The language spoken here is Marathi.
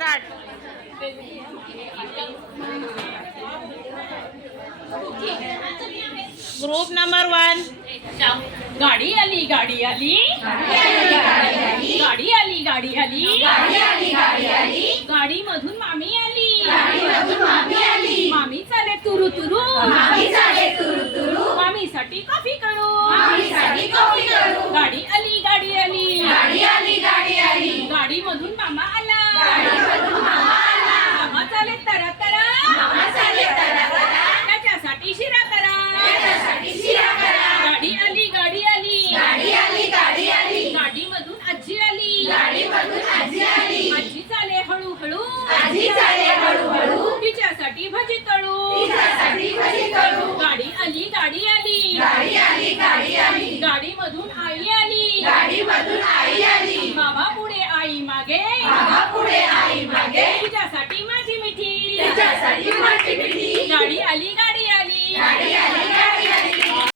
स्टार्ट. ग्रुप नंबर वन गाडी आली गाडी आली. गाडी आली गाडी आली. गाडी मधून मामी आली. मामी चाले तुरु तुरु मामीसाठी कॉफी करू गाडी आली गाडी आली गाडी मधून मामा आला मामा चाले तरा तरा त्याच्यासाठी शिरा करा गाडी आली गाडी आली गाडी मधून आजी आली आजी चाले हळूहळू तिच्यासाठी भजी तळू. गाडी आली गाडी आली. गाडी मधून आई आली. मामा पुढे आई मागे. तिच्यासाठी माझी मिठी गाडी आली